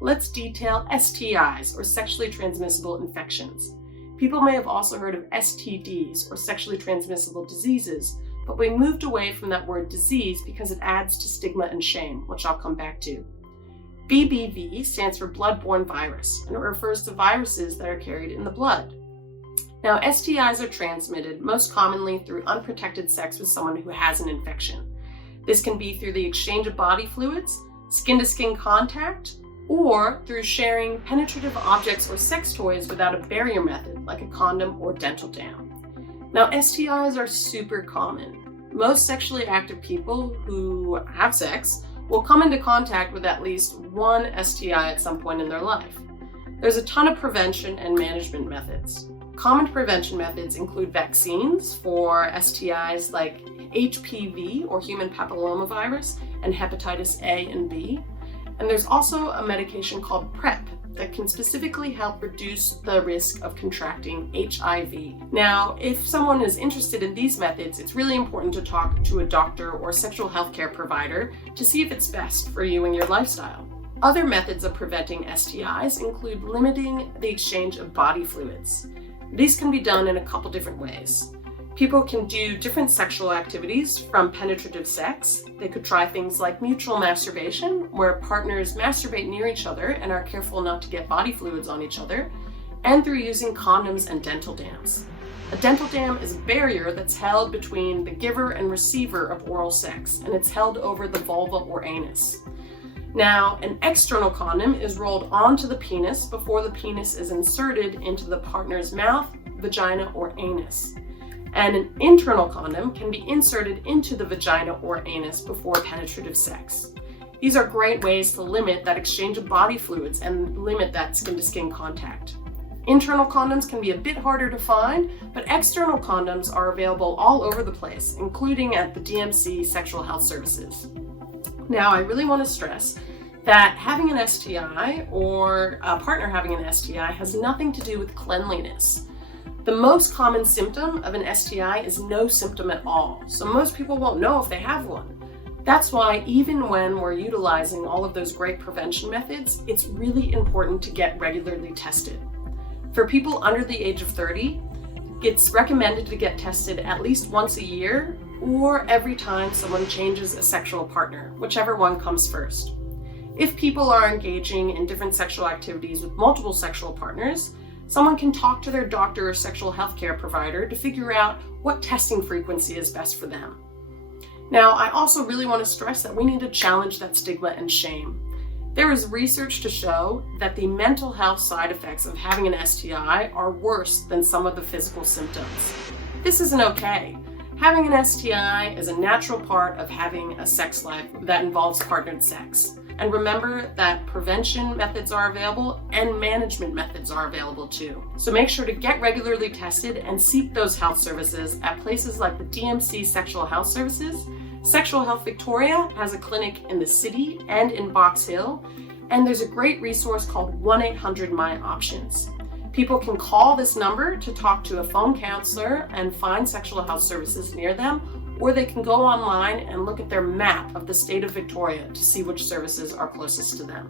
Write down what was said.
let's detail STIs, or sexually transmissible infections. People may have also heard of STDs, or sexually transmissible diseases, but we moved away from that word disease because it adds to stigma and shame, which I'll come back to. BBV stands for blood-borne virus, and it refers to viruses that are carried in the blood. Now, STIs are transmitted most commonly through unprotected sex with someone who has an infection. This can be through the exchange of body fluids, skin-to-skin contact, or through sharing penetrative objects or sex toys without a barrier method, like a condom or dental dam. Now, STIs are super common. Most sexually active people who have sex will come into contact with at least one STI at some point in their life. There's a ton of prevention and management methods. Common prevention methods include vaccines for STIs like HPV, or human papillomavirus, and hepatitis A and B. And there's also a medication called PrEP that can specifically help reduce the risk of contracting HIV. Now, if someone is interested in these methods, it's really important to talk to a doctor or sexual health care provider to see if it's best for you and your lifestyle. Other methods of preventing STIs include limiting the exchange of body fluids. These can be done in a couple different ways. People can do different sexual activities from penetrative sex. They could try things like mutual masturbation, where partners masturbate near each other and are careful not to get body fluids on each other, and through using condoms and dental dams. A dental dam is a barrier that's held between the giver and receiver of oral sex, and it's held over the vulva or anus. Now, an external condom is rolled onto the penis before the penis is inserted into the partner's mouth, vagina, or anus. And an internal condom can be inserted into the vagina or anus before penetrative sex. These are great ways to limit that exchange of body fluids and limit that skin-to-skin contact. Internal condoms can be a bit harder to find, but external condoms are available all over the place, including at the DMC Sexual Health Services. Now, I really want to stress that having an STI or a partner having an STI has nothing to do with cleanliness. The most common symptom of an STI is no symptom at all, so most people won't know if they have one. That's why even when we're utilizing all of those great prevention methods, it's really important to get regularly tested. For people under the age of 30, it's recommended to get tested at least once a year or every time someone changes a sexual partner, whichever one comes first. If people are engaging in different sexual activities with multiple sexual partners, someone can talk to their doctor or sexual health care provider to figure out what testing frequency is best for them. Now, I also really want to stress that we need to challenge that stigma and shame. There is research to show that the mental health side effects of having an STI are worse than some of the physical symptoms. This isn't okay. Having an STI is a natural part of having a sex life that involves partnered sex. And remember that prevention methods are available and management methods are available too. So make sure to get regularly tested and seek those health services at places like the DMC Sexual Health Services. Sexual Health Victoria has a clinic in the city and in Box Hill, and there's a great resource called 1-800-MY-OPTIONS. People can call this number to talk to a phone counselor and find sexual health services near them, or they can go online and look at their map of the state of Victoria to see which services are closest to them.